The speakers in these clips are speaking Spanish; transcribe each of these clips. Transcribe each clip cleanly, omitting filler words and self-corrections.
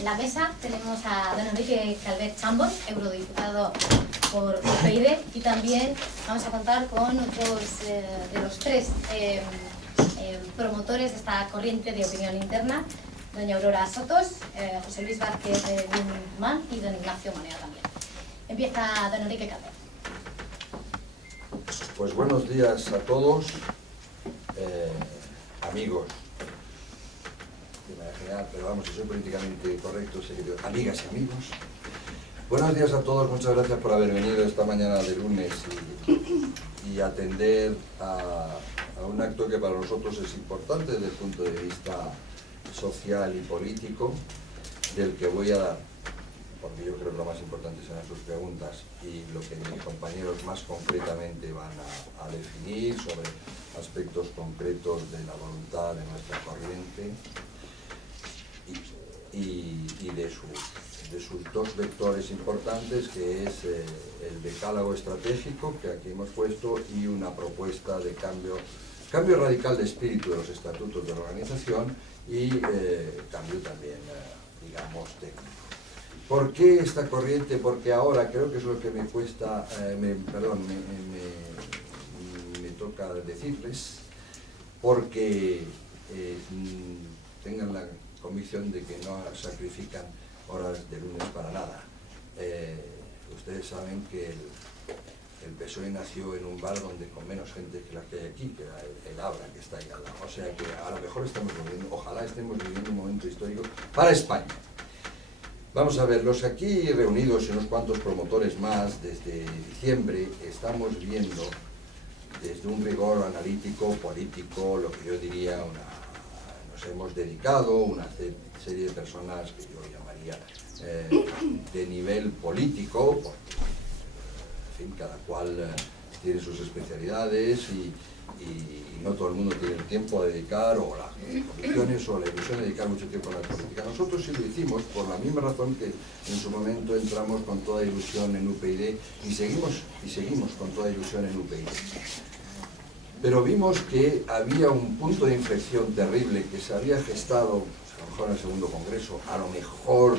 En la mesa tenemos a don Enrique Calvet Chambon, eurodiputado por UPyD, y también vamos a contar con otros de los tres promotores de esta corriente de opinión interna, doña Aurora Sotos, José Luis Vázquez Guzmán y don Ignacio Moneo también. Empieza don Enrique Calvet. Pues buenos días a todos, amigos, de manera general, pero vamos, si soy políticamente correcto, sé que digo amigas y amigos. Buenos días a todos, muchas gracias por haber venido esta mañana de lunes y atender a un acto que para nosotros es importante desde el punto de vista social y político, del que voy a dar, porque yo creo que lo más importante serán sus preguntas y lo que mis compañeros más concretamente van a definir sobre aspectos concretos de la voluntad de nuestra corriente y de sus dos vectores importantes, que es el decálogo estratégico que aquí hemos puesto y una propuesta de cambio radical de espíritu de los estatutos de la organización y cambio también, digamos, técnico. ¿Por qué esta corriente? Porque ahora creo que es lo que me cuesta, me toca decirles, porque tengan la convicción de que no sacrifican horas de lunes para nada. Ustedes saben que el PSOE nació en un bar donde con menos gente que la que hay aquí, que era el Abra, que está ahí al lado. O sea que a lo mejor ojalá estemos viviendo un momento histórico para España. Vamos a ver, los aquí reunidos y unos cuantos promotores más desde diciembre estamos viendo desde un rigor analítico, político, lo que yo diría, nos hemos dedicado una serie de personas que yo llamaría de nivel político, porque en fin, cada cual tiene sus especialidades y no todo el mundo tiene el tiempo de dedicar, o las convicciones o la ilusión de dedicar mucho tiempo a la política. Nosotros sí lo hicimos por la misma razón que en su momento entramos con toda ilusión en UPyD y seguimos con toda ilusión en UPyD. Pero vimos que había un punto de inflexión terrible que se había gestado, a lo mejor en el segundo congreso, a lo mejor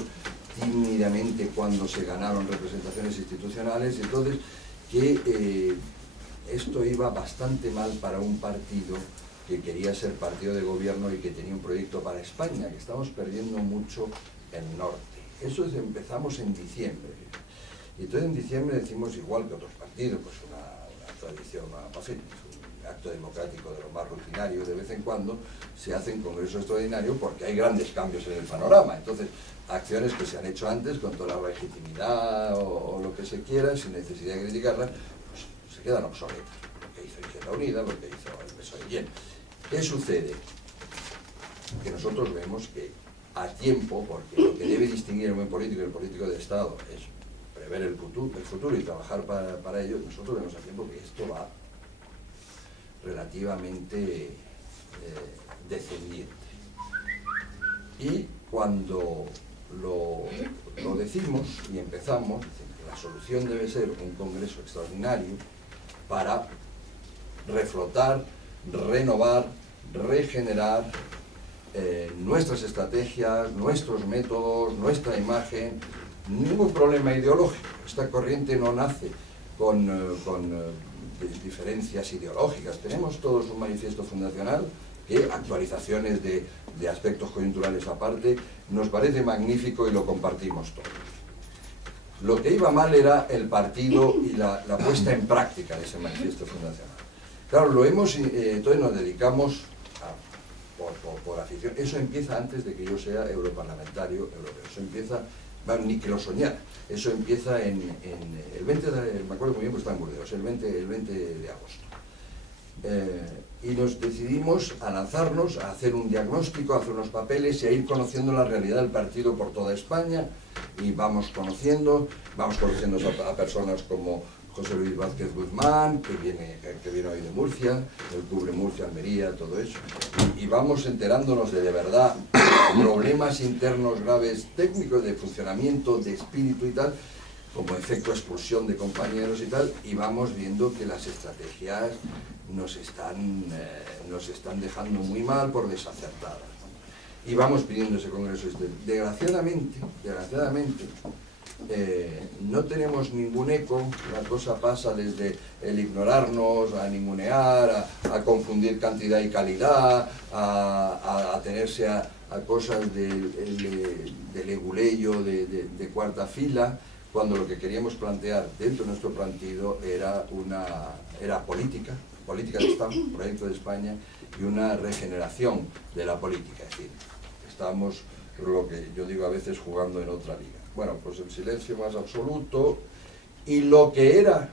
tímidamente cuando se ganaron representaciones institucionales, entonces que esto iba bastante mal para un partido que quería ser partido de gobierno y que tenía un proyecto para España, que estamos perdiendo mucho el norte. Eso empezamos en diciembre. Y entonces en diciembre decimos, igual que otros partidos, pues una tradición, un acto democrático de lo más rutinario, de vez en cuando se hacen congresos extraordinarios porque hay grandes cambios en el panorama. Entonces, acciones que se han hecho antes con toda la legitimidad o lo que se quiera, sin necesidad de criticarlas, se quedan obsoletas, lo que hizo Izquierda Unida, lo que hizo el PSOE. Bien, ¿qué sucede? Que nosotros vemos que a tiempo, porque lo que debe distinguir el buen político y el político de Estado es prever el futuro y trabajar para ello, nosotros vemos a tiempo que esto va relativamente descendiente. Y cuando lo decimos y empezamos, la solución debe ser un congreso extraordinario para reflotar, renovar, regenerar nuestras estrategias, nuestros métodos, nuestra imagen. Ningún problema ideológico. Esta corriente no nace con diferencias ideológicas. Tenemos todos un manifiesto fundacional que, actualizaciones de aspectos coyunturales aparte, nos parece magnífico y lo compartimos todos. Lo que iba mal era el partido y la puesta en práctica de ese manifiesto fundacional. Claro, entonces nos dedicamos por afición. Eso empieza antes de que yo sea europarlamentario europeo. Eso empieza, ni que lo soñara. Eso empieza en el 20 de, me acuerdo muy bien, pues está en Burdeos, el 20 de agosto. Y nos decidimos a lanzarnos, a hacer un diagnóstico, a hacer unos papeles y a ir conociendo la realidad del partido por toda España, y vamos conociendo a personas como José Luis Vázquez Guzmán, que viene hoy de Murcia, el cubre Murcia, Almería, todo eso, y vamos enterándonos de verdad problemas internos graves técnicos de funcionamiento, de espíritu y tal, como efecto expulsión de compañeros y tal, y vamos viendo que las estrategias nos están dejando muy mal por desacertadas. y vamos pidiendo ese congreso histórico. Desgraciadamente, no tenemos ningún eco, la cosa pasa desde el ignorarnos, a ningunear, a confundir cantidad y calidad, a tenerse a cosas de leguleyo, de cuarta fila, cuando lo que queríamos plantear dentro de nuestro partido era política de Estado, proyecto de España, y una regeneración de la política. Es decir, estamos, lo que yo digo a veces, jugando en otra liga. Bueno, pues el silencio más absoluto, y lo que era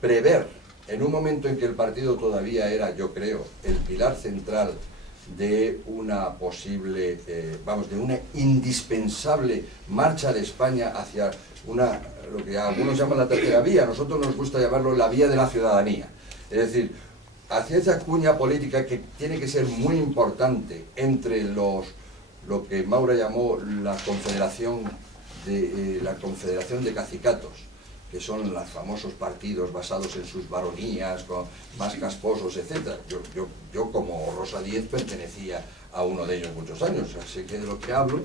prever, en un momento en que el partido todavía era, yo creo, el pilar central de una posible, de una indispensable marcha de España hacia lo que algunos llaman la tercera vía, a nosotros nos gusta llamarlo la vía de la ciudadanía. Es decir, hacia esa cuña política que tiene que ser muy importante entre lo que Maura llamó la confederación de cacicatos, que son los famosos partidos basados en sus baronías, más casposos, etc. Yo como Rosa Díez pertenecía a uno de ellos muchos años, así que de lo que hablo.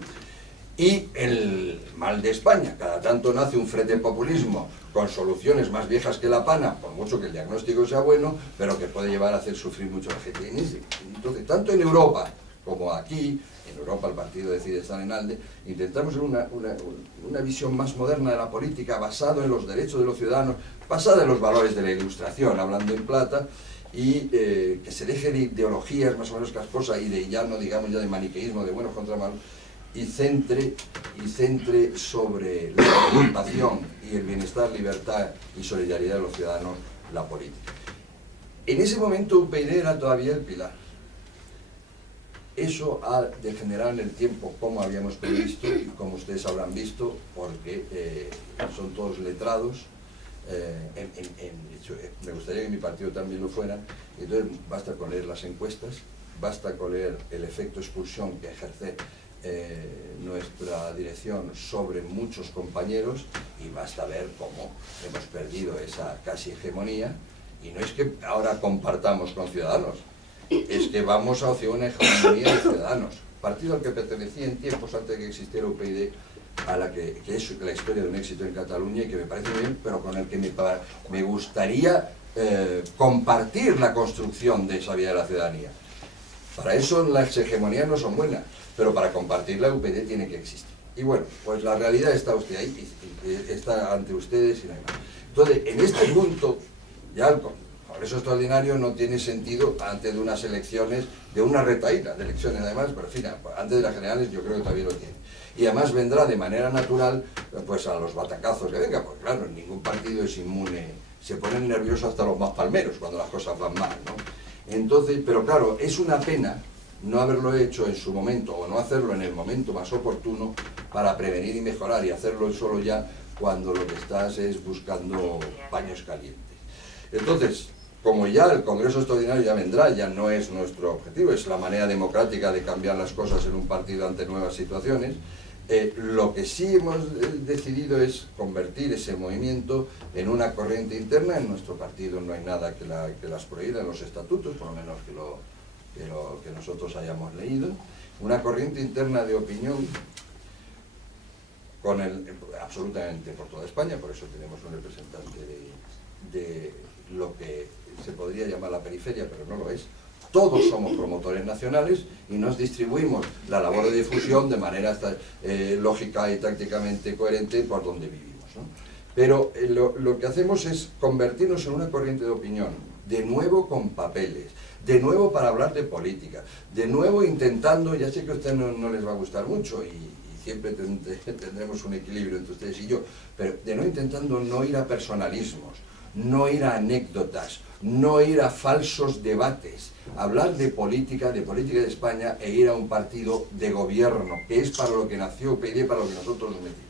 Y el mal de España, cada tanto nace un frente populismo con soluciones más viejas que la pana, por mucho que el diagnóstico sea bueno, pero que puede llevar a hacer sufrir mucho a la gente. Entonces, tanto en Europa como aquí, en Europa el partido decide estar en ALDE, intentamos una visión más moderna de la política, basado en los derechos de los ciudadanos, basada en los valores de la Ilustración, hablando en plata, y que se deje de ideologías más o menos casposas y de ya no digamos ya de maniqueísmo, de buenos contra malos, y centre sobre la participación y el bienestar, libertad y solidaridad de los ciudadanos la política. En ese momento UPyD era todavía el pilar. Eso ha degenerado en el tiempo, como habíamos previsto y como ustedes habrán visto, porque son todos letrados. Me gustaría que mi partido también lo fuera. Entonces basta con leer las encuestas, basta con leer el efecto expulsión que ejerce nuestra dirección sobre muchos compañeros, y basta ver cómo hemos perdido esa casi hegemonía. Y no es que ahora compartamos con Ciudadanos, es que vamos hacia una hegemonía de Ciudadanos, partido al que pertenecía en tiempos antes de que existiera UPyD, que es la historia de un éxito en Cataluña y que me parece muy bien, pero con el que me gustaría compartir la construcción de esa vía de la ciudadanía. Para eso las hegemonías no son buenas, pero para compartirla UPyD tiene que existir. Y bueno, pues la realidad está usted ahí, está ante ustedes y no hay más. Entonces, en este punto, ya el Congreso Extraordinario no tiene sentido antes de unas elecciones, de una retahíla de elecciones además, pero en fin, antes de las generales yo creo que todavía lo tiene. Y además vendrá de manera natural pues a los batacazos que venga, porque claro, ningún partido es inmune, se ponen nerviosos hasta los más palmeros cuando las cosas van mal, ¿no? Entonces, pero claro, es una pena no haberlo hecho en su momento, o no hacerlo en el momento más oportuno para prevenir y mejorar, y hacerlo solo ya cuando lo que estás es buscando paños calientes. Entonces, como ya el Congreso Extraordinario ya vendrá, ya no es nuestro objetivo, es la manera democrática de cambiar las cosas en un partido ante nuevas situaciones, lo que sí hemos decidido es convertir ese movimiento en una corriente interna. En nuestro partido no hay nada que las prohíba en los estatutos, por lo menos que nosotros hayamos leído, una corriente interna de opinión absolutamente por toda España, por eso tenemos un representante de lo que se podría llamar la periferia, pero no lo es. Todos somos promotores nacionales y nos distribuimos la labor de difusión de manera lógica y tácticamente coherente por donde vivimos, ¿no? Pero lo que hacemos es convertirnos en una corriente de opinión, de nuevo con papeles, de nuevo para hablar de política, de nuevo intentando, ya sé que a ustedes no les va a gustar mucho y siempre tendremos un equilibrio entre ustedes y yo, pero de nuevo intentando no ir a personalismos, no ir a anécdotas, no ir a falsos debates, hablar de política de España e ir a un partido de gobierno, que es para lo que nació UPyD, para lo que nosotros nos metimos.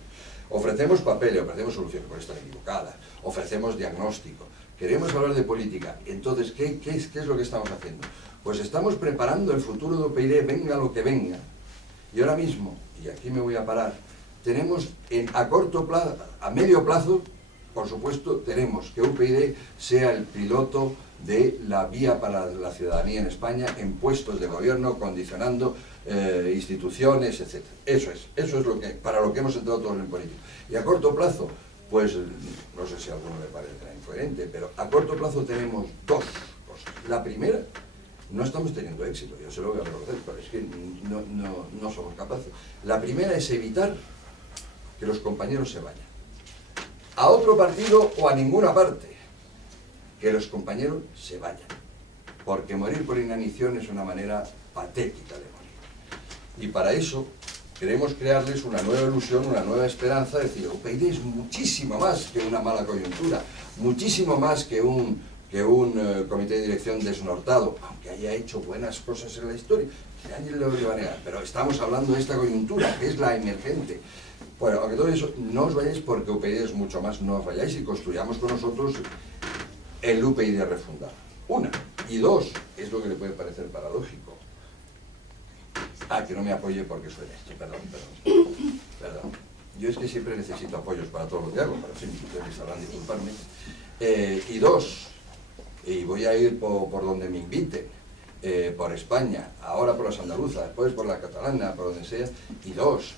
Ofrecemos papeles, ofrecemos soluciones, por estar equivocadas, ofrecemos diagnóstico, queremos hablar de política. Entonces, ¿qué es lo que estamos haciendo? Pues estamos preparando el futuro de UPyD, venga lo que venga. Y ahora mismo, y aquí me voy a parar, tenemos a corto plazo, a medio plazo, por supuesto, tenemos que UPyD sea el piloto de la vía para la ciudadanía en España en puestos de gobierno, condicionando instituciones, etc. Eso es lo que, para lo que hemos entrado todos en política. Y a corto plazo, pues, no sé si a alguno le parecerá incoherente, pero a corto plazo tenemos dos cosas. La primera, no estamos teniendo éxito, yo se lo voy a reconocer, pero es que no somos capaces. La primera es evitar que los compañeros se vayan a otro partido o a ninguna parte, que los compañeros se vayan, porque morir por inanición es una manera patética de morir. Y para eso queremos crearles una nueva ilusión, una nueva esperanza, decir, UPyD es muchísimo más que una mala coyuntura, muchísimo más que un comité de dirección desnortado, aunque haya hecho buenas cosas en la historia, que nadie lo va a negar, pero estamos hablando de esta coyuntura, que es la emergente. Bueno, aunque todo eso, no os vayáis porque UPyD es mucho más, no os vayáis y construyamos con nosotros el UPyD refundado. Una. Y dos, es lo que le puede parecer paradójico. Que no me apoye porque soy esto, perdón. Yo es que siempre necesito apoyos para todo lo que hago, pero en fin, ustedes sabrán disculparme. Y dos, y voy a ir por donde me inviten, por España, ahora por las andaluzas, después por la catalana, por donde sea. Y dos,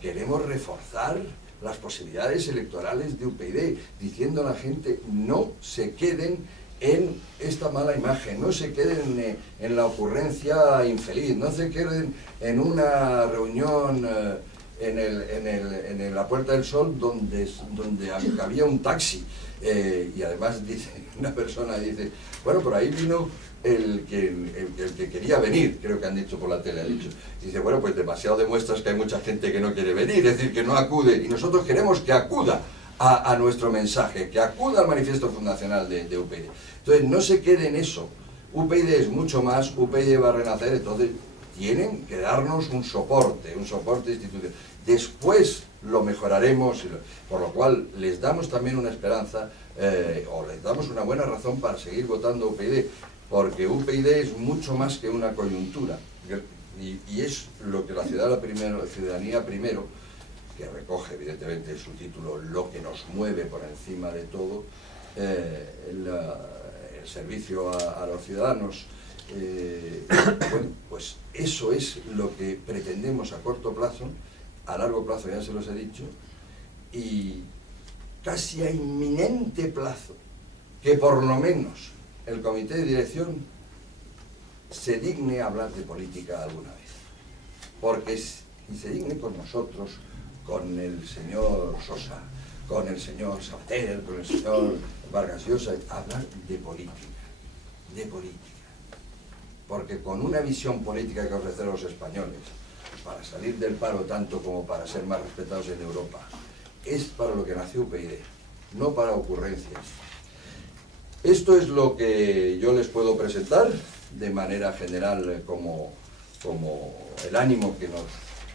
queremos reforzar las posibilidades electorales de UPyD, diciendo a la gente no se queden en esta mala imagen, no se queden en la ocurrencia infeliz, no se queden en una reunión en la Puerta del Sol donde había un taxi. Y además dice, una persona dice, bueno, por ahí vino el que quería venir, creo que han dicho por la tele, ha dicho. Dice, bueno, pues demasiado demuestras que hay mucha gente que no quiere venir, es decir, que no acude, y nosotros queremos que acuda a nuestro mensaje, que acuda al manifiesto fundacional de UPyD. Entonces, no se quede en eso. UPyD es mucho más, UPyD va a renacer, entonces tienen que darnos un soporte institucional. Después lo mejoraremos, por lo cual les damos también una esperanza, o les damos una buena razón para seguir votando UPyD, porque UPyD es mucho más que una coyuntura, y es lo que la ciudadanía primero, que recoge evidentemente su título, lo que nos mueve por encima de todo, el servicio a los ciudadanos. Bueno, pues eso es lo que pretendemos a corto plazo, a largo plazo ya se los he dicho, y casi a inminente plazo, que por lo menos el comité de dirección se digne a hablar de política alguna vez, porque y se digne con nosotros, con el señor Sosa, con el señor Sabater, con el señor Vargas Llosa, hablar de política, porque con una visión política que ofrecer a los españoles, para salir del paro tanto como para ser más respetados en Europa, es para lo que nació UPyD, no para ocurrencias. Esto es lo que yo les puedo presentar de manera general como el ánimo que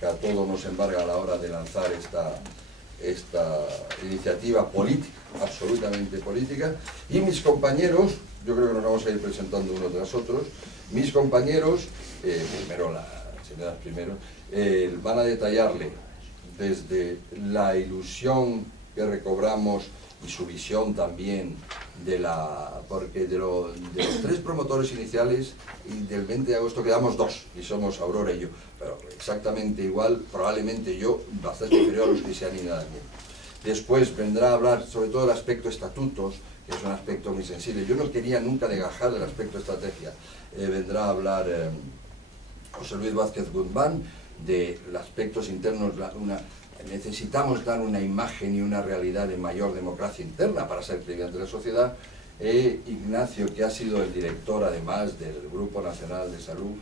a todos nos embarga a la hora de lanzar esta iniciativa política, absolutamente política. Y mis compañeros, yo creo que nos vamos a ir presentando unos tras otros, mis compañeros, van a detallarle desde la ilusión que recobramos y su visión también porque de los tres promotores iniciales y del 20 de agosto quedamos dos, y somos Aurora y yo, pero exactamente igual, probablemente yo bastante inferior a los que se han ido también. Después vendrá a hablar sobre todo el aspecto estatutos, que es un aspecto muy sensible. Yo no quería nunca desgajar del aspecto estrategia. Vendrá a hablar José Luis Vázquez Guzmán de los aspectos internos. Necesitamos dar una imagen y una realidad de mayor democracia interna para ser creíble ante la sociedad. Ignacio, que ha sido el director además del Grupo Nacional de Salud,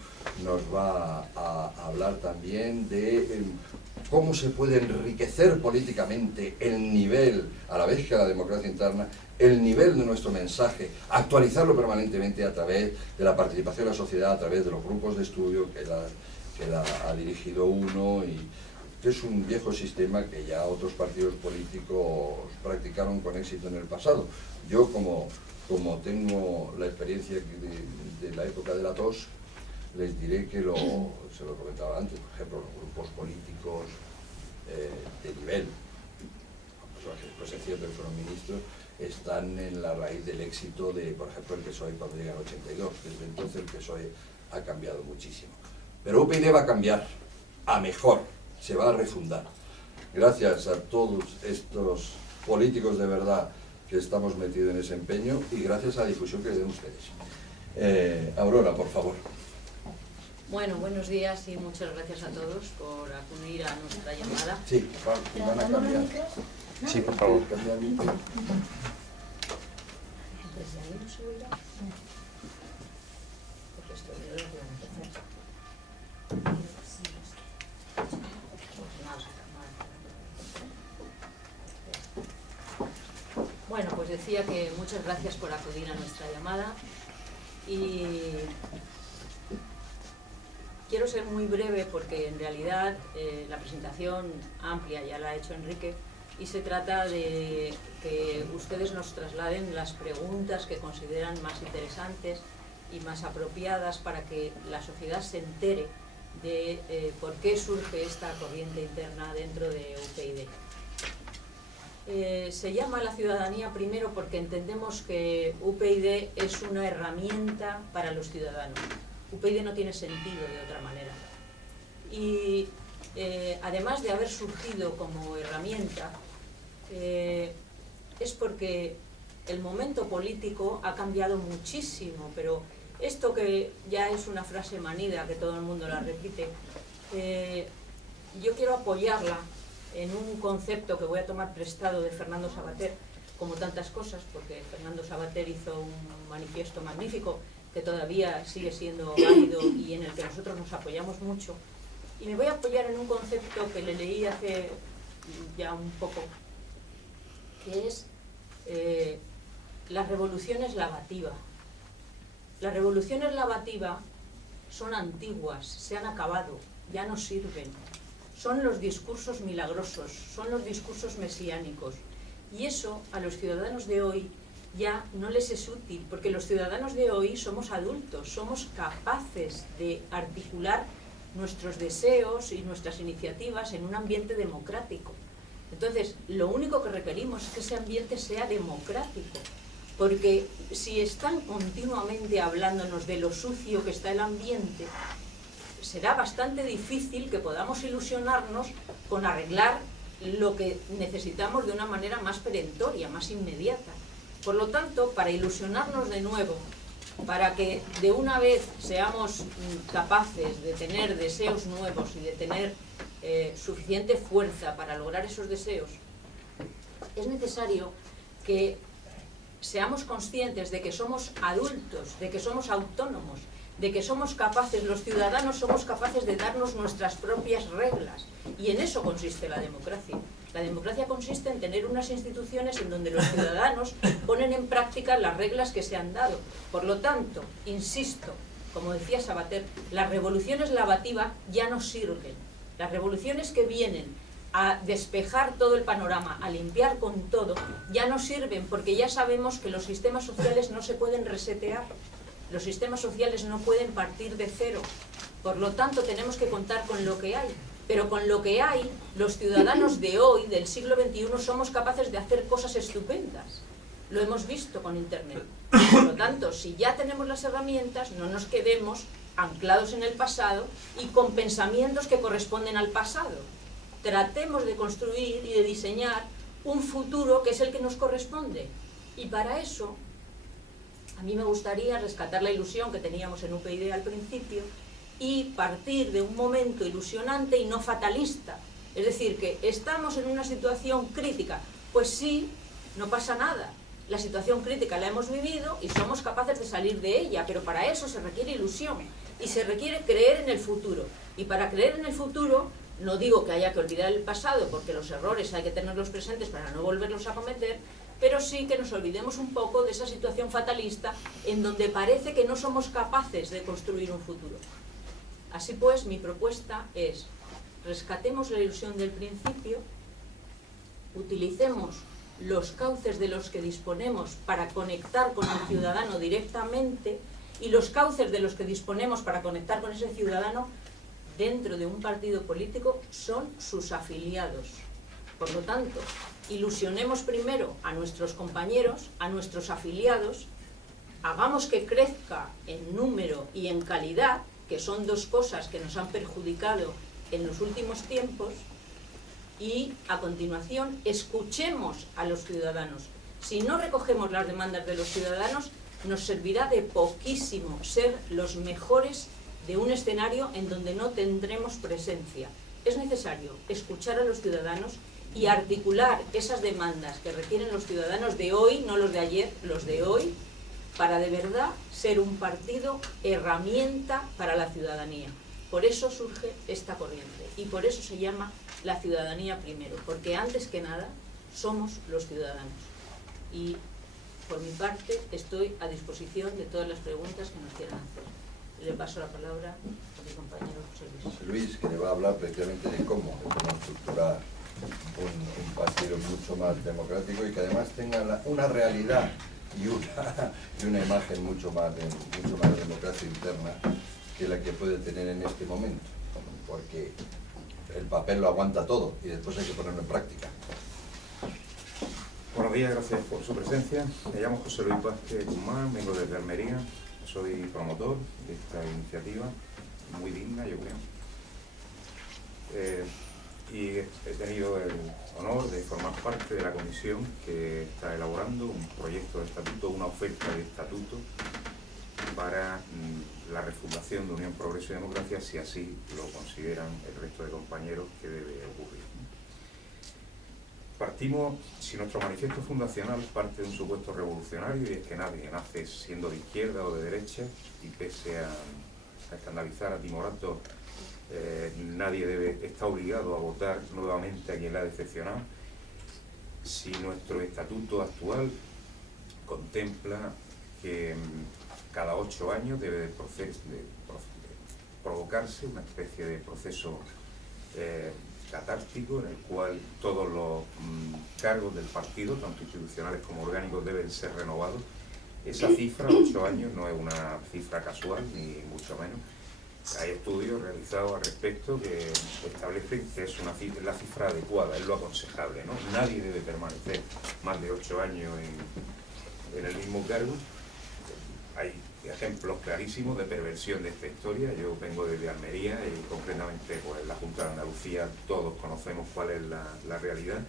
nos va a hablar también de cómo se puede enriquecer políticamente el nivel, a la vez que la democracia interna, el nivel de nuestro mensaje, actualizarlo permanentemente a través de la participación de la sociedad, a través de los grupos de estudio que la ha dirigido uno, y es un viejo sistema que ya otros partidos políticos practicaron con éxito en el pasado. Yo, como tengo la experiencia de la época de la tos, les diré que se lo comentaba antes, por ejemplo, los grupos políticos de nivel, pues es cierto que fueron ministros, están en la raíz del éxito de, por ejemplo, el PSOE cuando llega al 82. Desde entonces el PSOE ha cambiado muchísimo. Pero UPyD va a cambiar a mejor, se va a refundar. Gracias a todos estos políticos de verdad que estamos metidos en ese empeño y gracias a la difusión que den ustedes. Aurora, por favor. Bueno, buenos días y muchas gracias a todos por acudir a nuestra llamada. Sí, van a cambiar. Sí, por favor. Cambiar el micro. ¿Desde ahí no se oirá? Porque esto yo lo tengo que hacer. Pues nada, bueno, pues decía que muchas gracias por acudir a nuestra llamada y quiero ser muy breve porque en realidad la presentación amplia ya la ha hecho Enrique y se trata de que ustedes nos trasladen las preguntas que consideran más interesantes y más apropiadas para que la sociedad se entere de por qué surge esta corriente interna dentro de UPyD. Se llama a la ciudadanía primero porque entendemos que UPyD es una herramienta para los ciudadanos. UPyD no tiene sentido de otra manera. Y además de haber surgido como herramienta, es porque el momento político ha cambiado muchísimo, pero esto que ya es una frase manida, que todo el mundo la repite, yo quiero apoyarla en un concepto que voy a tomar prestado de Fernando Savater, como tantas cosas, porque Fernando Savater hizo un manifiesto magnífico que todavía sigue siendo válido y en el que nosotros nos apoyamos mucho. Y me voy a apoyar en un concepto que le leí hace ya un poco, que es las revoluciones lavativa. Las revoluciones lavativa son antiguas, se han acabado, ya no sirven. Son los discursos milagrosos, son los discursos mesiánicos. Y eso a los ciudadanos de hoy ya no les es útil, porque los ciudadanos de hoy somos adultos, somos capaces de articular nuestros deseos y nuestras iniciativas en un ambiente democrático. Entonces, lo único que requerimos es que ese ambiente sea democrático, porque si están continuamente hablándonos de lo sucio que está el ambiente, será bastante difícil que podamos ilusionarnos con arreglar lo que necesitamos de una manera más perentoria, más inmediata. Por lo tanto, para ilusionarnos de nuevo, para que de una vez seamos capaces de tener deseos nuevos y de tener suficiente fuerza para lograr esos deseos, es necesario que seamos conscientes de que somos adultos, de que somos autónomos, de que somos capaces, los ciudadanos somos capaces de darnos nuestras propias reglas. Y en eso consiste la democracia. La democracia consiste en tener unas instituciones en donde los ciudadanos ponen en práctica las reglas que se han dado. Por lo tanto, insisto, como decía Savater, las revoluciones lavativas ya no sirven. Las revoluciones que vienen a despejar todo el panorama, a limpiar con todo, ya no sirven porque ya sabemos que los sistemas sociales no se pueden resetear. Los sistemas sociales no pueden partir de cero. Por lo tanto, tenemos que contar con lo que hay. Pero con lo que hay, los ciudadanos de hoy, del siglo XXI, somos capaces de hacer cosas estupendas. Lo hemos visto con Internet. Por lo tanto, si ya tenemos las herramientas, no nos quedemos anclados en el pasado y con pensamientos que corresponden al pasado. Tratemos de construir y de diseñar un futuro que es el que nos corresponde. Y para eso, a mí me gustaría rescatar la ilusión que teníamos en UPyD al principio y partir de un momento ilusionante y no fatalista. Es decir, que estamos en una situación crítica. Pues sí, no pasa nada. La situación crítica la hemos vivido y somos capaces de salir de ella, pero para eso se requiere ilusión y se requiere creer en el futuro. Y para creer en el futuro, no digo que haya que olvidar el pasado, porque los errores hay que tenerlos presentes para no volverlos a cometer, pero sí que nos olvidemos un poco de esa situación fatalista en donde parece que no somos capaces de construir un futuro. Así pues, mi propuesta es: rescatemos la ilusión del principio, utilicemos los cauces de los que disponemos para conectar con el ciudadano directamente, y los cauces de los que disponemos para conectar con ese ciudadano dentro de un partido político son sus afiliados. Por lo tanto, ilusionemos primero a nuestros compañeros, a nuestros afiliados, hagamos que crezca en número y en calidad, que son dos cosas que nos han perjudicado en los últimos tiempos, y a continuación escuchemos a los ciudadanos. Si no recogemos las demandas de los ciudadanos, nos servirá de poquísimo ser los mejores de un escenario en donde no tendremos presencia. Es necesario escuchar a los ciudadanos y articular esas demandas que requieren los ciudadanos de hoy, no los de ayer, los de hoy, para de verdad ser un partido herramienta para la ciudadanía. Por eso surge esta corriente y por eso se llama la ciudadanía primero, porque antes que nada somos los ciudadanos. Y por mi parte estoy a disposición de todas las preguntas que nos quieran hacer. Le paso la palabra a mi compañero José Luis. José Luis, que le va a hablar precisamente de cómo estructurar un partido mucho más democrático y que además tenga una realidad y una imagen mucho más de democracia interna que la que puede tener en este momento, porque el papel lo aguanta todo y después hay que ponerlo en práctica. Buenos días, gracias por su presencia. Me llamo José Luis Vázquez Guzmán, vengo desde Almería, soy promotor de esta iniciativa, muy digna, yo creo. Y he tenido el honor de formar parte de la comisión que está elaborando un proyecto de estatuto, una oferta de estatuto para la refundación de Unión Progreso y Democracia, si así lo consideran el resto de compañeros que debe ocurrir. Partimos, si nuestro manifiesto fundacional parte de un supuesto revolucionario, y es que nadie nace siendo de izquierda o de derecha, y pese a escandalizar a timoratos, nadie está obligado a votar nuevamente a quien le ha decepcionado. Si nuestro estatuto actual contempla que cada 8 años debe de provocarse una especie de proceso catártico en el cual todos los cargos del partido, tanto institucionales como orgánicos, deben ser renovados. Esa cifra, 8 años, no es una cifra casual, ni mucho menos. Hay estudios realizados al respecto que establecen que es la cifra adecuada, es lo aconsejable, ¿no? Nadie debe permanecer más de 8 años en el mismo cargo. Hay ejemplos clarísimos de perversión de esta historia. Yo vengo desde Almería y concretamente pues, en la Junta de Andalucía todos conocemos cuál es la realidad.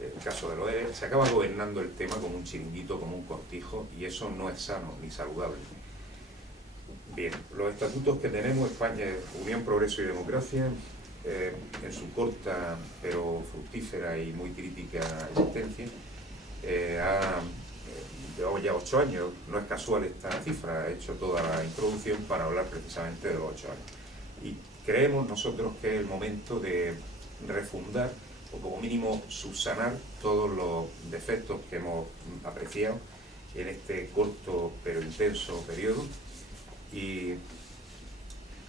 El caso de los ERE, se acaba gobernando el tema como un chiringuito, como un cortijo, y eso no es sano ni saludable. Bien, los estatutos que tenemos, España, Unión, Progreso y Democracia, en su corta pero fructífera y muy crítica existencia, llevamos ya 8 años, no es casual esta cifra, he hecho toda la introducción para hablar precisamente de los 8 años. Y creemos nosotros que es el momento de refundar, o como mínimo subsanar todos los defectos que hemos apreciado en este corto pero intenso periodo, y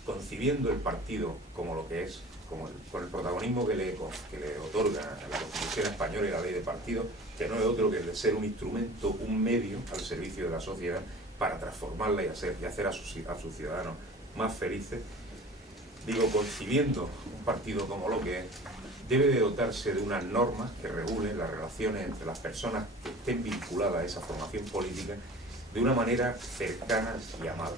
concibiendo el partido como lo que es, con el protagonismo que le otorga la Constitución española y la ley de partidos, que no es otro que el de ser un instrumento, un medio al servicio de la sociedad para transformarla y hacer a sus ciudadanos más felices. Digo, concibiendo un partido como lo que es, debe de dotarse de unas normas que regulen las relaciones entre las personas que estén vinculadas a esa formación política de una manera cercana y amable.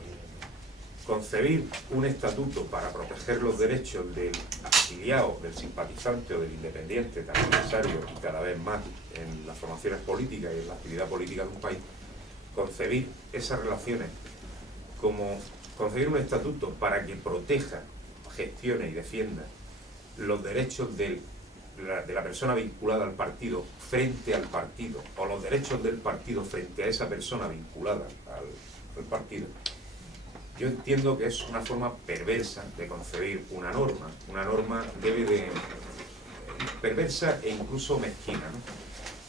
Concebir un estatuto para proteger los derechos del afiliado, del simpatizante o del independiente, tan necesario y cada vez más en las formaciones políticas y en la actividad política de un país, concebir esas relaciones como concebir un estatuto para que proteja, gestione y defienda los derechos de la persona vinculada al partido frente al partido, o los derechos del partido frente a esa persona vinculada al partido. Yo entiendo que es una forma perversa de concebir una norma. Una norma debe de... perversa e incluso mezquina, ¿no?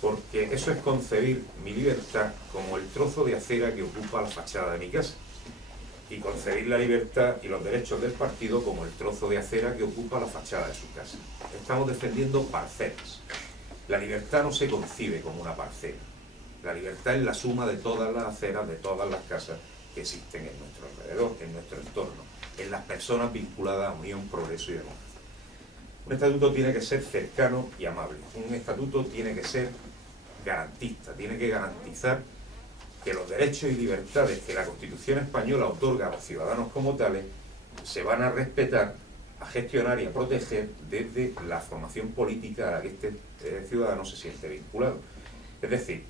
Porque eso es concebir mi libertad como el trozo de acera que ocupa la fachada de mi casa, y concebir la libertad y los derechos del partido como el trozo de acera que ocupa la fachada de su casa. Estamos defendiendo parcelas. La libertad no se concibe como una parcela. La libertad es la suma de todas las aceras, de todas las casas que existen en nuestro alrededor, en nuestro entorno, en las personas vinculadas a Unión, Progreso y Democracia. Un estatuto tiene que ser cercano y amable. Un estatuto tiene que ser garantista, tiene que garantizar que los derechos y libertades que la Constitución española otorga a los ciudadanos como tales se van a respetar, a gestionar y a proteger desde la formación política a la que este ciudadano se siente vinculado. Es decir,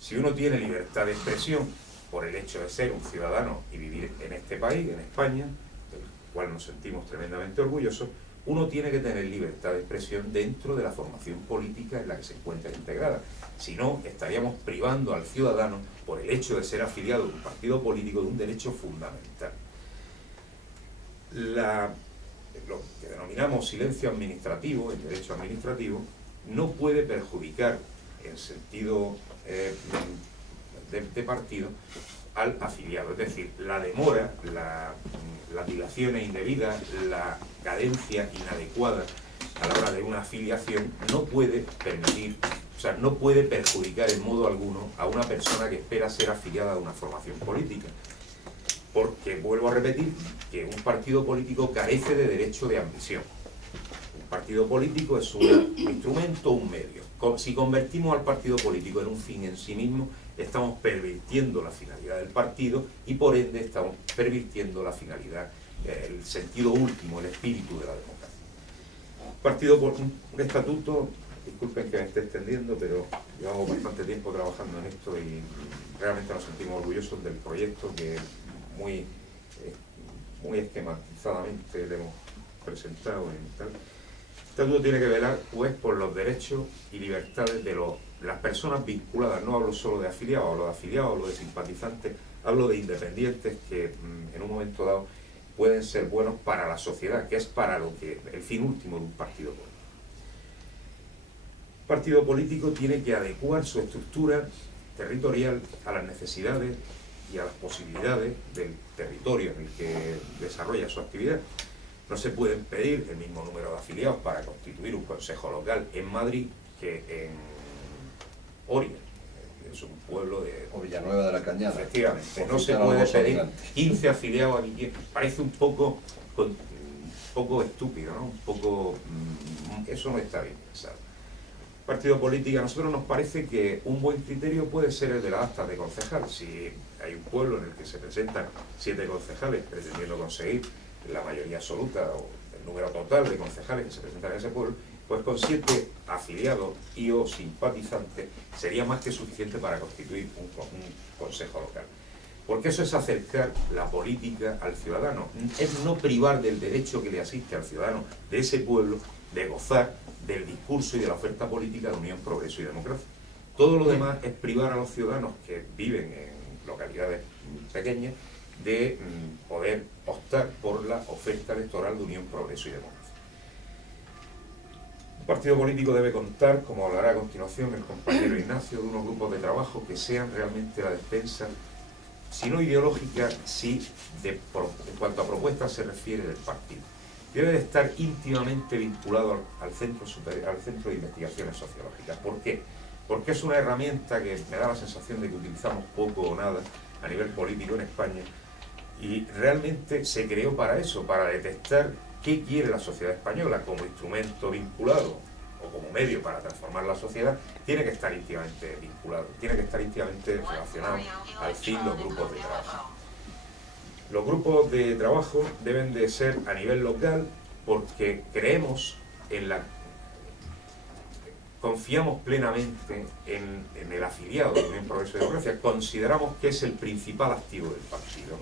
si uno tiene libertad de expresión por el hecho de ser un ciudadano y vivir en este país, en España, del cual nos sentimos tremendamente orgullosos, uno tiene que tener libertad de expresión dentro de la formación política en la que se encuentra integrada. Si no, estaríamos privando al ciudadano, por el hecho de ser afiliado a un partido político, de un derecho fundamental. Lo que denominamos silencio administrativo, el derecho administrativo, no puede perjudicar en sentido de partido al afiliado. Es decir, la demora, las dilaciones indebidas, la cadencia inadecuada a la hora de una afiliación no puede permitir, o sea, no puede perjudicar en modo alguno a una persona que espera ser afiliada a una formación política. Porque, vuelvo a repetir, que un partido político carece de derecho de admisión. Un partido político es un instrumento, un medio. Si convertimos al partido político en un fin en sí mismo, estamos pervirtiendo la finalidad del partido y por ende estamos pervirtiendo la finalidad, el sentido último, el espíritu de la democracia. Un estatuto, disculpen que me esté extendiendo, pero llevamos bastante tiempo trabajando en esto y realmente nos sentimos orgullosos del proyecto que muy esquematizadamente le hemos presentado y tal. El estatuto tiene que velar, pues, por los derechos y libertades de las personas vinculadas. No hablo solo de afiliados, hablo de simpatizantes, hablo de independientes que en un momento dado pueden ser buenos para la sociedad, que es para lo que el fin último de un partido político. Un partido político tiene que adecuar su estructura territorial a las necesidades y a las posibilidades del territorio en el que desarrolla su actividad. No se pueden pedir el mismo número de afiliados para constituir un consejo local en Madrid que en Oria. Es un pueblo de... O Villanueva de la Cañada. Efectivamente, no se puede pedir 15 afiliados aquí. Parece un poco estúpido, ¿no? Un poco... Eso no está bien pensado. Partido político, a nosotros nos parece que un buen criterio puede ser el de las actas de concejal. Si hay un pueblo en el que se presentan 7 concejales pretendiendo conseguir la mayoría absoluta o el número total de concejales que se presentan en ese pueblo, pues con 7 afiliados y o simpatizantes sería más que suficiente para constituir un consejo local. Porque eso es acercar la política al ciudadano, es no privar del derecho que le asiste al ciudadano de ese pueblo de gozar del discurso y de la oferta política de Unión, Progreso y Democracia. Todo lo demás es privar a los ciudadanos que viven en localidades pequeñas de poder optar por la oferta electoral de Unión, Progreso y Democracia. Un partido político debe contar, como hablará a continuación el compañero Ignacio, de unos grupos de trabajo que sean realmente la defensa, si no ideológica, sí en cuanto a propuestas se refiere del partido. Debe de estar íntimamente vinculado al Centro de Investigaciones Sociológicas. ¿Por qué? Porque es una herramienta que me da la sensación de que utilizamos poco o nada a nivel político en España y realmente se creó para eso, para detectar qué quiere la sociedad española como instrumento vinculado o como medio para transformar la sociedad. Tiene que estar íntimamente vinculado, tiene que estar íntimamente relacionado al fin los grupos de trabajo. Los grupos de trabajo deben de ser a nivel local porque creemos confiamos plenamente en el afiliado de Unión, Progreso y Democracia. Consideramos que es el principal activo del partido.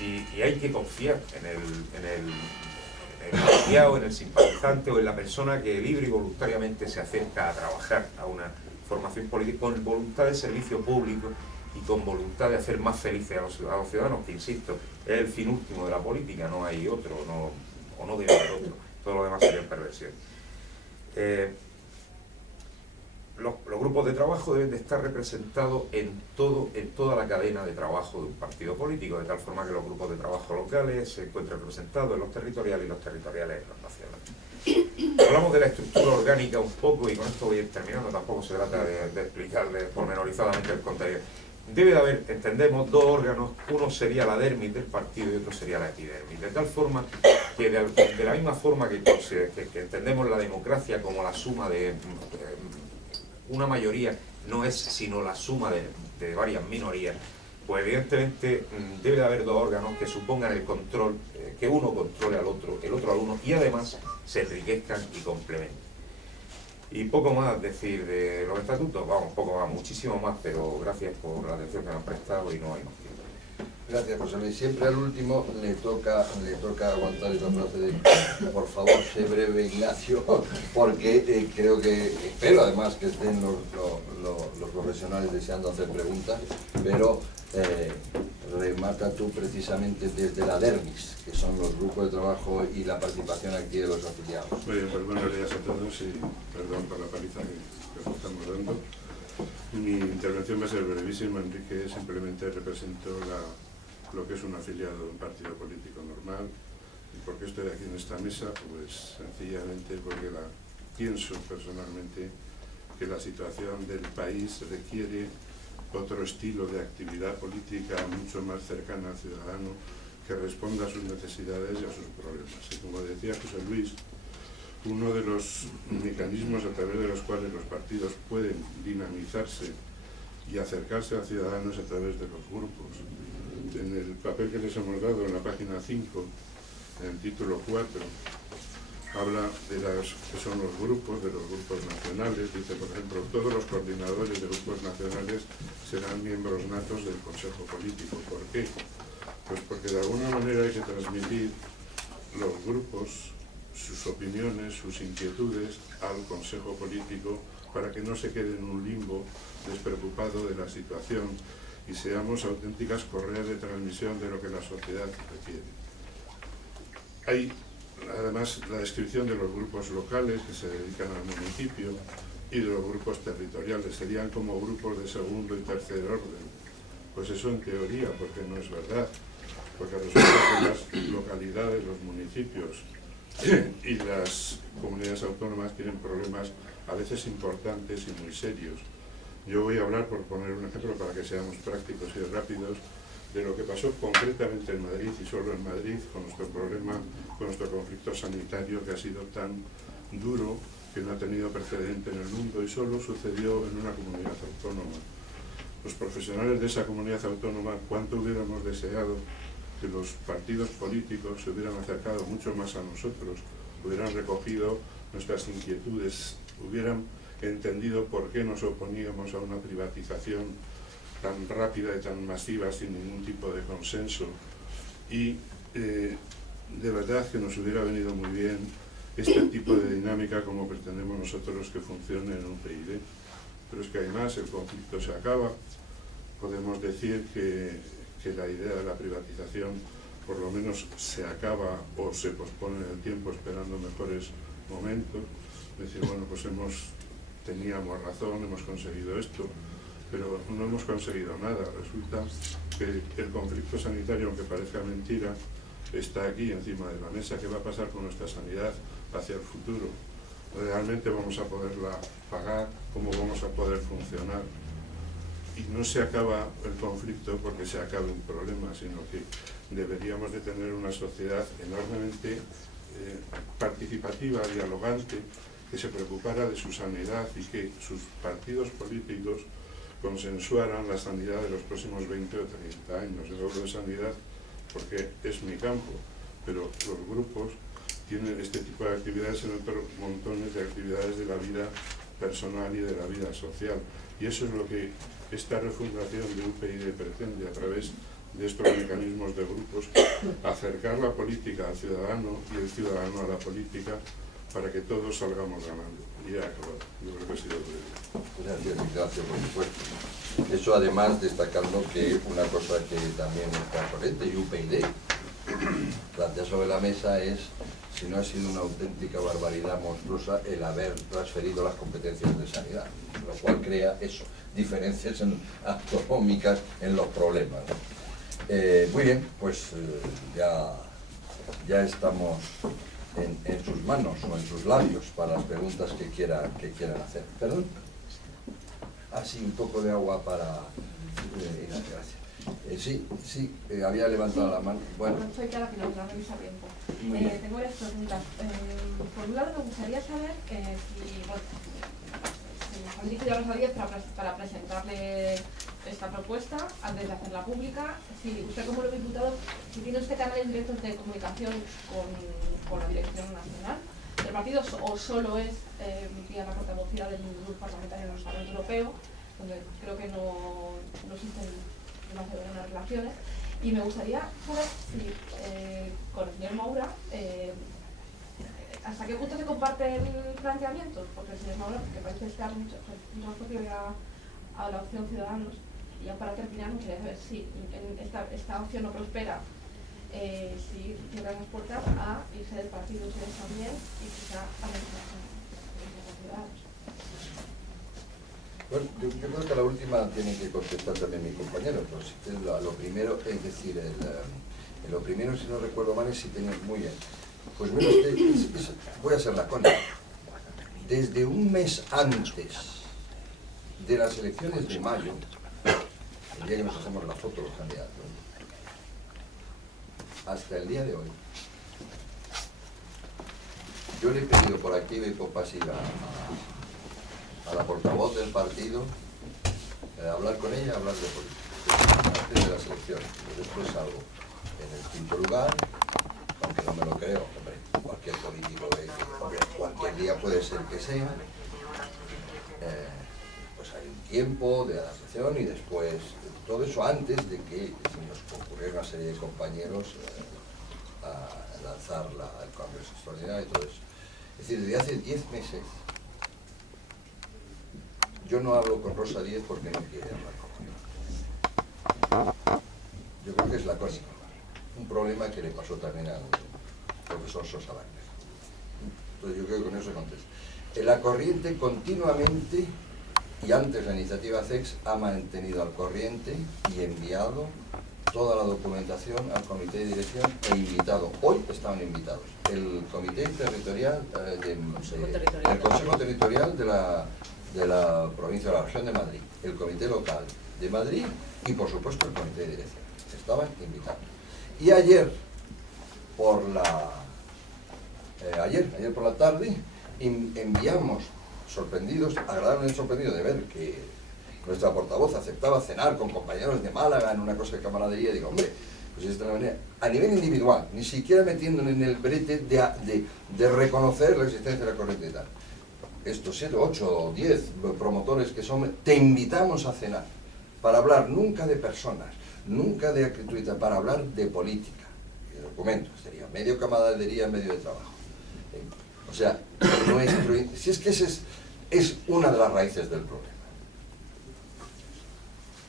Y hay que confiar en el afiliado, en el simpatizante o en la persona que libre y voluntariamente se acerca a trabajar a una formación política con voluntad de servicio público y con voluntad de hacer más felices a los ciudadanos, que insisto, es el fin último de la política, no hay otro, o no debe haber otro, todo lo demás sería perversión. Los grupos de trabajo deben de estar representados en toda la cadena de trabajo de un partido político, de tal forma que los grupos de trabajo locales se encuentren representados en los territoriales y los territoriales en los nacionales. Hablamos de la estructura orgánica un poco y con esto voy a ir terminando, tampoco se trata de explicarles pormenorizadamente el contenido. debe de haber, entendemos, dos órganos, uno sería la dermis del partido y otro sería la epidermis, de tal forma que de la misma forma que entendemos la democracia como la suma de una mayoría, no es sino la suma de varias minorías, pues evidentemente debe de haber dos órganos que supongan el control, que uno controle al otro, el otro al uno, y además se enriquezcan y complementen. Y poco más decir de los estatutos, vamos, poco más, muchísimo más, pero gracias por la atención que me han prestado y no hay más tiempo. Gracias, José Luis. Siempre al último le toca aguantar esa frase de por favor, sé breve, Ignacio, porque creo que, espero además que estén los profesionales deseando hacer preguntas, pero remata tú precisamente desde la dermis, que son los grupos de trabajo y la participación activa de los afiliados. Muy bien, pues buenos días a todos y perdón por la paliza que os estamos dando. Mi intervención va a ser brevísima, Enrique. Simplemente represento lo que es un afiliado de un partido político normal. ¿Y por qué estoy aquí en esta mesa? Pues sencillamente porque pienso personalmente que la situación del país requiere otro estilo de actividad política mucho más cercana al ciudadano, que responda a sus necesidades y a sus problemas. Y como decía José Luis, uno de los mecanismos a través de los cuales los partidos pueden dinamizarse y acercarse al ciudadano es a través de los grupos. En el papel que les hemos dado en la página 5, en el título 4, habla de que son los grupos nacionales. Dice, por ejemplo, todos los coordinadores de grupos nacionales serán miembros natos del Consejo Político. ¿Por qué? Pues porque de alguna manera hay que transmitir los grupos, sus opiniones, sus inquietudes al Consejo Político para que no se quede en un limbo despreocupado de la situación y seamos auténticas correas de transmisión de lo que la sociedad requiere. Hay además la descripción de los grupos locales que se dedican al municipio y de los grupos territoriales, serían como grupos de segundo y tercer orden. Pues eso en teoría, porque no es verdad, porque resulta que las localidades, los municipios y las comunidades autónomas tienen problemas a veces importantes y muy serios. Yo voy a hablar, por poner un ejemplo para que seamos prácticos y rápidos, de lo que pasó concretamente en Madrid y solo en Madrid con nuestro problema, con nuestro conflicto sanitario que ha sido tan duro que no ha tenido precedente en el mundo y solo sucedió en una comunidad autónoma. Los profesionales de esa comunidad autónoma, cuánto hubiéramos deseado que los partidos políticos se hubieran acercado mucho más a nosotros, hubieran recogido nuestras inquietudes, hubieran entendido por qué nos oponíamos a una privatización tan rápida y tan masiva sin ningún tipo de consenso. Y de verdad que nos hubiera venido muy bien este tipo de dinámica como pretendemos nosotros que funcione en un PID. Pero es que además el conflicto se acaba. Podemos decir que la idea de la privatización por lo menos se acaba o se pospone en el tiempo esperando mejores momentos. Es decir, bueno, pues teníamos razón, hemos conseguido esto, pero no hemos conseguido nada. Resulta que el conflicto sanitario, aunque parezca mentira, está aquí encima de la mesa. ¿Qué va a pasar con nuestra sanidad hacia el futuro? ¿Realmente vamos a poderla pagar? ¿Cómo vamos a poder funcionar? Y no se acaba el conflicto porque se acabe un problema, sino que deberíamos de tener una sociedad enormemente participativa, dialogante, que se preocupara de su sanidad y que sus partidos políticos consensuaran la sanidad de los próximos 20 o 30 años. Yo hablo de sanidad porque es mi campo, pero los grupos tienen este tipo de actividades en otros montones de actividades de la vida personal y de la vida social. Y eso es lo que esta refundación de UPyD pretende, a través de estos mecanismos de grupos, acercar la política al ciudadano y el ciudadano a la política para que todos salgamos ganando. Y ya acabado. Yo creo que ha sido breve. Gracias, Ignacio, por supuesto. Eso además destacando que una cosa que también está corriente y UPyD plantea sobre la mesa es si no ha sido una auténtica barbaridad monstruosa el haber transferido las competencias de sanidad, lo cual crea eso, diferencias atómicas en los problemas, ¿no? Muy bien, pues ya estamos en sus manos o en sus labios para las preguntas que quieran hacer. ¿Perdón? Así un poco de agua para Gracias. Sí, había levantado la mano. Bueno. Soy Clara Pilar, la revista Tiempo. Tengo varias preguntas. Por un lado, me gustaría saber si han dirigido a Rosa Díez para presentarle esta propuesta antes de hacerla pública. Si usted, como eurodiputado, si tiene usted canales directos de comunicación con la dirección nacional del partido, o solo es vía la portavocía del grupo parlamentario en el Parlamento Europeo, donde creo que no existen demasiado buenas relaciones. Y me gustaría saber si con el señor Moura hasta qué punto se comparten planteamientos, porque el señor Moura, que parece estar mucho asocio a la opción Ciudadanos. Y ya para terminar, me gustaría saber si esta opción no prospera, si cierran las puertas a irse del partido ustedes también y quizá a los Ciudadanos. Bueno, yo creo que a la última tiene que contestar también mi compañero. Entonces, lo primero, es decir, lo primero, si no recuerdo mal, es si tenía muy bien. Pues mira, voy a ser lacónico. Desde un mes antes de las elecciones de mayo, el día que nos hacemos la foto los candidatos, hasta el día de hoy, yo le he pedido por activa y por pasiva a la portavoz del partido hablar con ella, hablar de política, antes de las elecciones. Después salgo en el quinto lugar, aunque no me lo creo, hombre, cualquier político cualquier día puede ser que sea, pues hay un tiempo de adaptación y después, todo eso antes de que se nos ocurriera una serie de compañeros a lanzar el Congreso Extraordinario y todo eso. Es decir, desde hace 10 meses yo no hablo con Rosa Díez porque no quiere hablar conmigo. Yo creo que es lacónico. Un problema que le pasó también al profesor Sosa Wagner. Entonces yo creo que con eso se contesta. La corriente continuamente, y antes la iniciativa CEX, ha mantenido al corriente y enviado toda la documentación al comité de dirección e invitado. Hoy estaban invitados el comité territorial del Consejo Territorial de la provincia de la región de Madrid, el comité local de Madrid y por supuesto el comité de dirección. Estaban invitados. Y ayer por la tarde enviamos, sorprendidos, agradablemente sorprendidos de ver que nuestra portavoz aceptaba cenar con compañeros de Málaga en una cosa de camaradería. Digo, hombre, pues esta es la manera, a nivel individual, ni siquiera metiéndole en el brete de reconocer la existencia de la corriente y tal. Estos 7, 8 o 10 promotores que son, te invitamos a cenar para hablar nunca de personas, nunca de actitud, para hablar de política, de documentos, sería medio camaradería, medio de trabajo. O sea, si es que ese es una de las raíces del problema.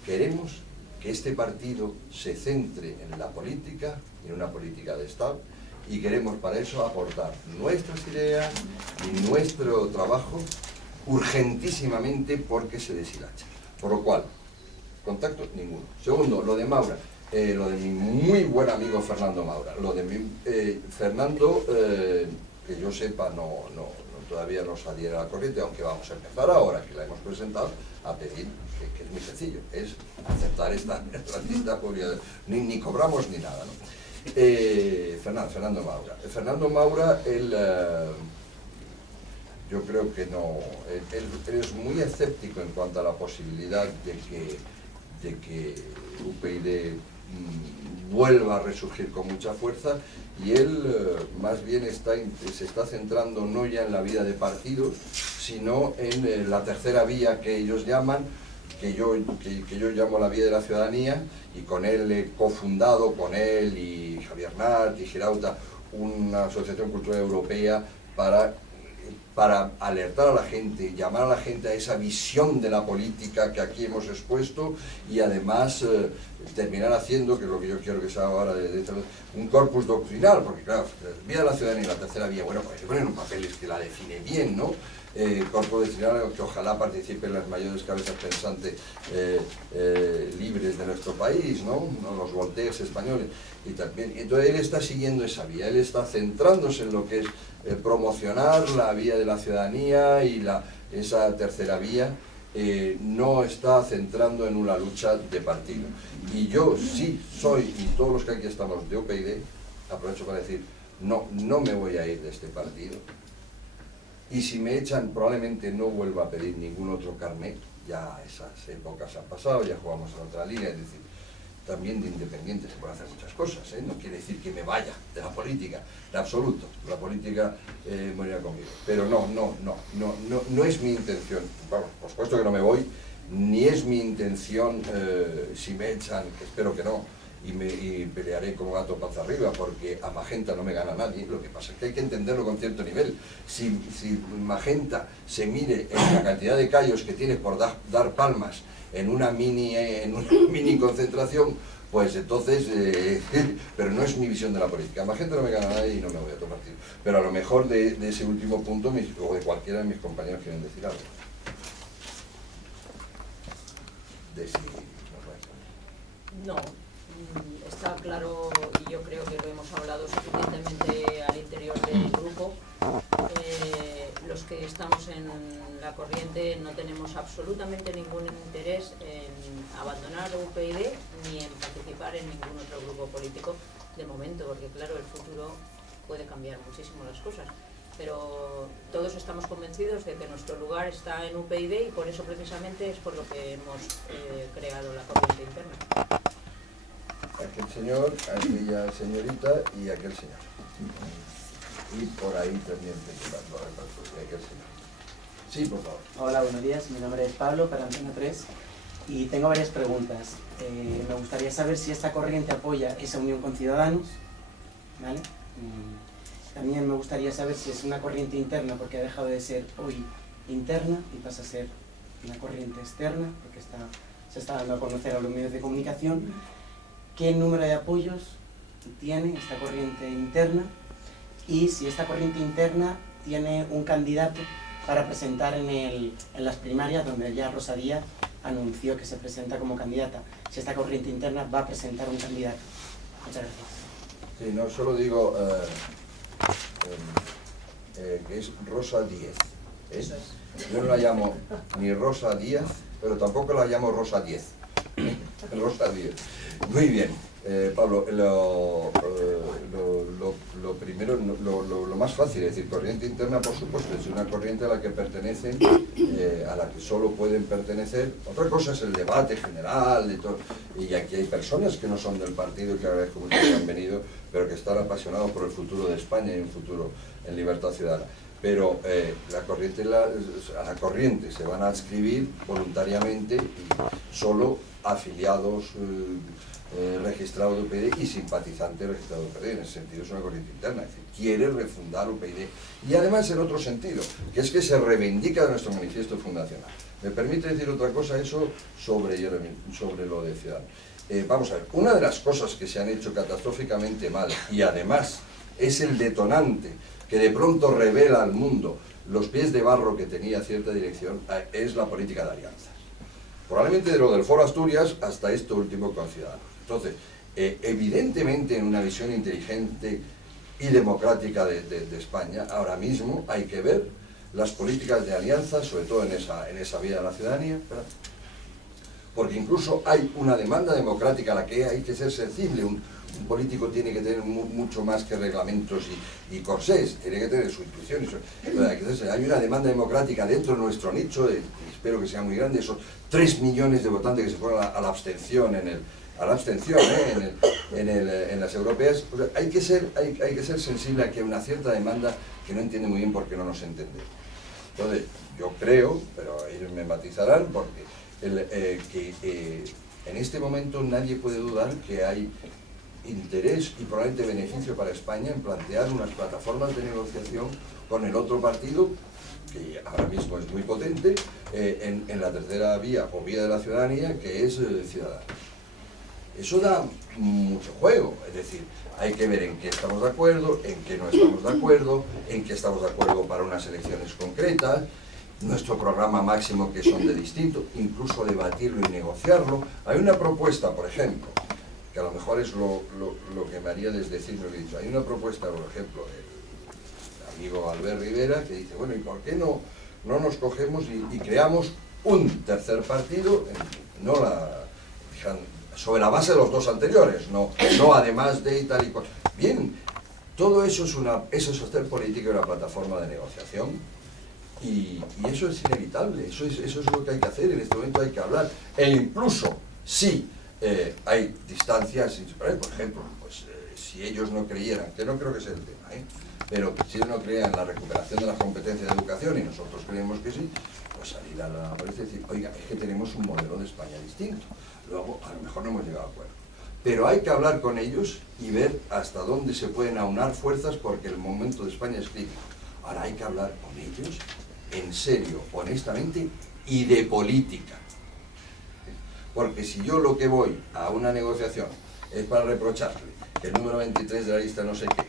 Queremos que este partido se centre en la política, en una política de Estado, y queremos para eso aportar nuestras ideas y nuestro trabajo urgentísimamente porque se deshilacha. Por lo cual, contacto ninguno. Segundo, lo de Maura, lo de mi muy buen amigo Fernando Maura. Lo de Fernando, que yo sepa, todavía no saliera a la corriente, aunque vamos a empezar ahora que la hemos presentado a pedir, que es muy sencillo, es aceptar esta lista pública, ni cobramos ni nada, ¿no? Fernando Maura. Fernando Maura, yo creo que no, él es muy escéptico en cuanto a la posibilidad de que UPyD vuelva a resurgir con mucha fuerza, y él más bien se está centrando no ya en la vida de partidos, sino en la tercera vía que ellos llaman, que yo llamo la vía de la ciudadanía, y con él he cofundado, con él y Javier Nart y Girauta, una asociación cultural europea para alertar a la gente, llamar a la gente a esa visión de la política que aquí hemos expuesto, y además terminar haciendo, que es lo que yo quiero que sea ahora, un corpus doctrinal, porque claro, la vía de la ciudadanía y la tercera vía, bueno, pues se ponen un papel que la define bien, ¿no? Corpus doctrinal que ojalá participen las mayores cabezas pensantes libres de nuestro país, ¿no? Los Voltaires españoles, y también, entonces él está siguiendo esa vía, él está centrándose en lo que es promocionar la vía de la ciudadanía y esa tercera vía, no está centrando en una lucha de partido. Y yo sí soy, y todos los que aquí estamos de UPyD, aprovecho para decir, no me voy a ir de este partido. Y si me echan, probablemente no vuelva a pedir ningún otro carnet. Ya esas épocas han pasado, ya jugamos en otra línea, es decir, también de independiente se pueden hacer muchas cosas, ¿eh? No quiere decir que me vaya de la política, en absoluto, la política morirá conmigo, pero no es mi intención, bueno, por supuesto que no me voy, ni es mi intención, si me echan, que espero que no, y pelearé como gato panza arriba, porque a Magenta no me gana nadie. Lo que pasa es que hay que entenderlo con cierto nivel. Si Magenta se mire en la cantidad de callos que tiene por dar palmas en una mini concentración, pues entonces, pero no es mi visión de la política. Magenta no me gana nadie y no me voy a tomar partido. Pero a lo mejor de ese último punto, o de cualquiera de mis compañeros quieren decir algo. No, está claro, y yo creo que lo hemos hablado suficientemente al interior del grupo. Los que estamos en la corriente no tenemos absolutamente ningún interés en abandonar UPyD ni en participar en ningún otro grupo político de momento, porque claro, el futuro puede cambiar muchísimo las cosas. Pero todos estamos convencidos de que nuestro lugar está en UPyD y por eso precisamente es por lo que hemos creado la corriente interna. Aquel señor, aquella señorita y aquel señor. Y por ahí también aquel señor. Sí, por favor. Hola, buenos días. Mi nombre es Pablo, para Antena 3. Y tengo varias preguntas. Me gustaría saber si esta corriente apoya esa unión con Ciudadanos, ¿vale? También me gustaría saber si es una corriente interna, porque ha dejado de ser hoy interna y pasa a ser una corriente externa, porque se está dando a conocer a los medios de comunicación. ¿Qué número de apoyos tiene esta corriente interna? Y si esta corriente interna tiene un candidato para presentar en las primarias, donde ya Rosa Díaz anunció que se presenta como candidata. Si esta corriente interna va a presentar un candidato. Muchas gracias. Sí, no, solo digo que es Rosa Díez. Eso es. Yo no la llamo ni Rosa Díaz, pero tampoco la llamo Rosa Díez. Rosa Díez. Muy bien, Pablo, lo primero, lo más fácil, es decir, corriente interna, por supuesto, es una corriente a la que pertenecen, a la que solo pueden pertenecer. Otra cosa es el debate general, de todo, y aquí hay personas que no son del partido y que agradezco mucho que han venido, pero que están apasionados por el futuro de España y un futuro en libertad ciudadana. Pero a la corriente se van a adscribir voluntariamente y solo afiliados registrados de UPyD y simpatizantes registrados de UPyD. En ese sentido es una corriente interna, es decir, quiere refundar UPyD. Y además en otro sentido, que es que se reivindica de nuestro manifiesto fundacional. ¿Me permite decir otra cosa eso sobre lo de Ciudadanos? Vamos a ver, una de las cosas que se han hecho catastróficamente mal, y además es el detonante que de pronto revela al mundo los pies de barro que tenía cierta dirección, es la política de alianzas. Probablemente de lo del Foro Asturias hasta esto último con Ciudadanos. Entonces, evidentemente en una visión inteligente y democrática de España, ahora mismo hay que ver las políticas de alianzas, sobre todo en esa vía de la ciudadanía, ¿verdad? Porque incluso hay una demanda democrática a la que hay que ser sensible. Un político tiene que tener mucho más que reglamentos y corsés, tiene que tener su intuición. Hay una demanda democrática dentro de nuestro nicho, espero que sea muy grande, esos 3 millones de votantes que se fueron a la abstención en las europeas. Pues hay que ser sensible a que hay una cierta demanda que no entiende muy bien por qué no nos entendemos. Entonces, yo creo, pero ellos me matizarán, porque en este momento nadie puede dudar que hay interés y probablemente beneficio para España en plantear unas plataformas de negociación con el otro partido, que ahora mismo es muy potente, en la tercera vía o vía de la ciudadanía, que es Ciudadanos. Eso da mucho juego, es decir, hay que ver en qué estamos de acuerdo, en qué no estamos de acuerdo, en qué estamos de acuerdo para unas elecciones concretas, nuestro programa máximo que son de distinto, incluso debatirlo y negociarlo. Hay una propuesta, por ejemplo, que a lo mejor es lo que me haría desdecir lo que he dicho. Hay una propuesta, por ejemplo, del amigo Albert Rivera, que dice, bueno, ¿y por qué no nos cogemos y creamos un tercer partido, sobre la base de los dos anteriores, no además de y tal y cual. Bien, todo eso es hacer política y una plataforma de negociación, y eso es inevitable, eso es lo que hay que hacer, en este momento hay que hablar, e incluso si hay distancias, por ejemplo, pues si ellos no creyeran, que no creo que sea el tema, pero si ellos no creían en la recuperación de las competencias de educación y nosotros creemos que sí, pues salir a la prensa y decir, oiga, es que tenemos un modelo de España distinto. Luego, a lo mejor no hemos llegado a acuerdo. Pero hay que hablar con ellos y ver hasta dónde se pueden aunar fuerzas, porque el momento de España es crítico. Ahora hay que hablar con ellos en serio, honestamente, y de política. Porque si yo lo que voy a una negociación es para reprocharle que el número 23 de la lista no sé qué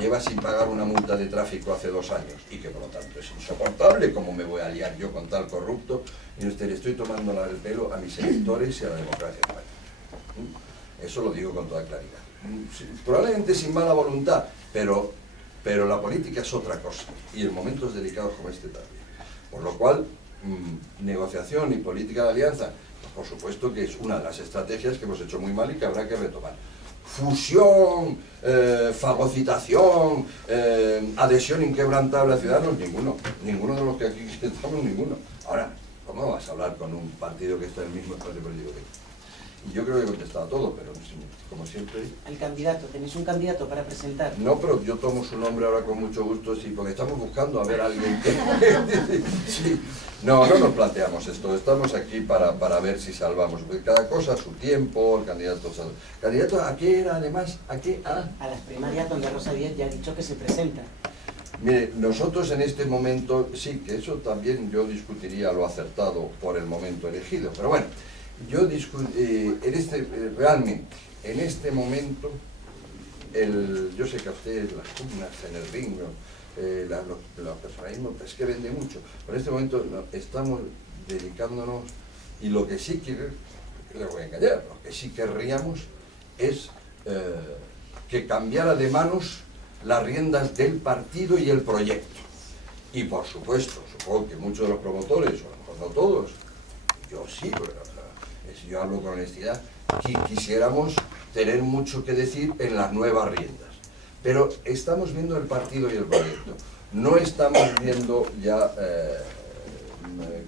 lleva sin pagar una multa de tráfico hace 2 años y que por lo tanto es insoportable, ¿cómo me voy a liar yo con tal corrupto? Y usted, le estoy tomando el pelo a mis electores y a la democracia española. Eso lo digo con toda claridad. Probablemente sin mala voluntad, pero la política es otra cosa, y en momentos delicados como este también. Por lo cual, negociación y política de alianza, pues por supuesto que es una de las estrategias que hemos hecho muy mal y que habrá que retomar. Fusión, fagocitación, adhesión inquebrantable a ciudadanos, ninguno de los que aquí estamos, ninguno. Ahora, ¿cómo vas a hablar con un partido que está en el mismo espacio político que tú? Y yo creo que he contestado todo, pero como siempre... El candidato, ¿tenéis un candidato para presentar? No, pero yo tomo su nombre ahora con mucho gusto, sí, porque estamos buscando a ver a alguien que... Sí. No nos planteamos esto, estamos aquí para ver si salvamos, porque cada cosa a su tiempo, el candidato... ¿Candidato a qué era, además? ¿A qué? A las primarias, donde Rosa Díez ya ha dicho que se presenta. Mire, nosotros en este momento, sí, que eso también yo discutiría lo acertado por el momento elegido, pero bueno, yo realmente, en este momento, yo sé que a ustedes las pugnas en el ring, los personalismos, es que vende mucho, pero en este momento estamos dedicándonos, y lo que sí le voy a engañar, lo que sí querríamos es que cambiara de manos las riendas del partido y el proyecto. Y por supuesto, supongo que muchos de los promotores, o a lo mejor no todos, yo sí, pero si yo hablo con honestidad, quisiéramos tener mucho que decir en las nuevas riendas. Pero estamos viendo el partido y el proyecto. No estamos viendo ya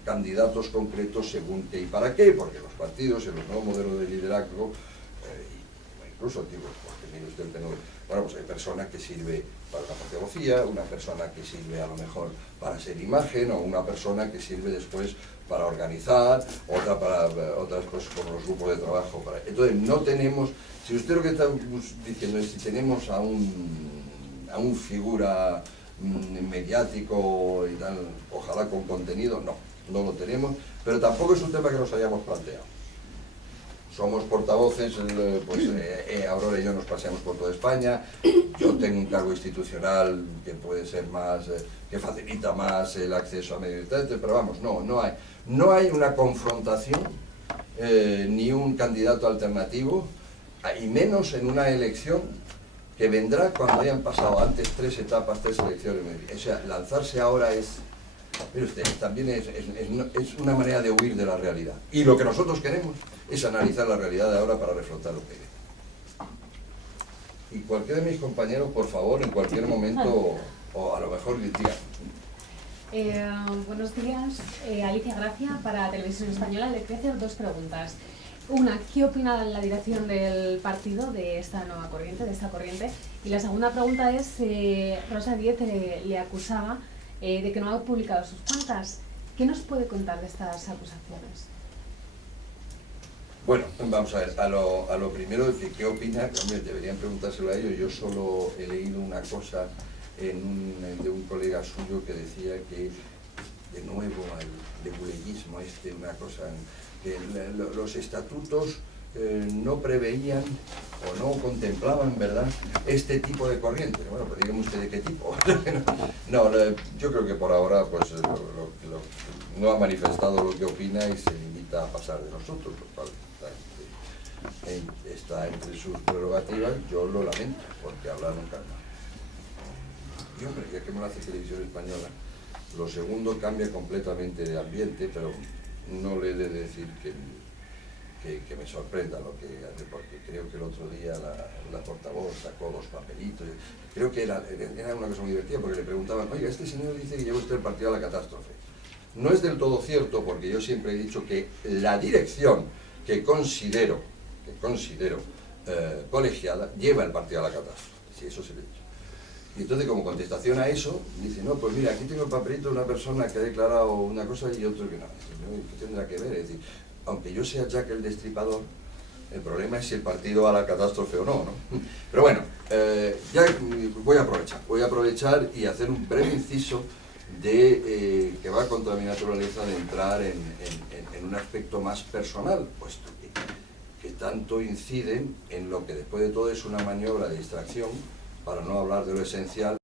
candidatos concretos según qué y para qué, porque los partidos en los nuevos modelos de liderazgo, incluso antiguos, porque mire usted el tenor, bueno, pues hay personas que sirve para la portavocía, una persona que sirve a lo mejor para ser imagen, o una persona que sirve después para organizar, otra para otras cosas como los grupos de trabajo. Entonces no tenemos, si usted lo que está diciendo es si tenemos a un figura mediático y tal, ojalá con contenido, no lo tenemos, pero tampoco es un tema que nos hayamos planteado. Somos portavoces, pues Aurora y yo nos paseamos por toda España, yo tengo un cargo institucional que puede ser más, que facilita más el acceso a medios, pero vamos, no hay una confrontación, ni un candidato alternativo, y menos en una elección que vendrá cuando hayan pasado antes 3 etapas, 3 elecciones. O sea, lanzarse ahora mire usted, también es una manera de huir de la realidad. Y lo que nosotros queremos es analizar la realidad de ahora para reflotar lo que viene. Y cualquiera de mis compañeros, por favor, en cualquier momento, o a lo mejor diga. Buenos días, Alicia Gracia para Televisión Española. Le quería hacer 2 preguntas. Una, ¿qué opina la dirección del partido de esta nueva corriente, de esta corriente? Y la segunda pregunta es, Rosa Díez le acusaba de que no ha publicado sus cuentas. ¿Qué nos puede contar de estas acusaciones? Bueno, vamos a ver, a lo primero, ¿qué opina? Hombre, deberían preguntárselo a ellos. Yo solo he leído una cosa de un colega suyo que decía que, de nuevo, el leguleyismo, una cosa, que los estatutos no preveían o no contemplaban, ¿verdad?, este tipo de corriente. Bueno, pues dígame usted de qué tipo. No, yo creo que por ahora pues no ha manifestado lo que opina y se limita a pasar de nosotros, lo cual está entre sus prerrogativas. Yo lo lamento, porque hablar nunca más. Y hombre, ya que me lo hace Televisión Española, Lo segundo, cambia completamente de ambiente, pero no le he de decir que me sorprenda lo que hace, porque creo que el otro día la portavoz sacó 2 papelitos. Creo que era una cosa muy divertida, porque le preguntaban, oiga, este señor dice que lleva usted el partido a la catástrofe. No es del todo cierto, porque yo siempre he dicho que la dirección que considero colegiada lleva el partido a la catástrofe. Sí, eso se le ha dicho. Y entonces, como contestación a eso, dice, no, pues mira, aquí tengo el papelito de una persona que ha declarado una cosa y otro que no. ¿Qué tendrá que ver? Es decir, aunque yo sea Jack el Destripador, el problema es si el partido va a la catástrofe o no, ¿no? Pero bueno, ya voy a aprovechar y hacer un breve inciso de que va contra mi naturaleza de entrar en un aspecto más personal, puesto que tanto inciden en lo que después de todo es una maniobra de distracción, para no hablar de lo esencial.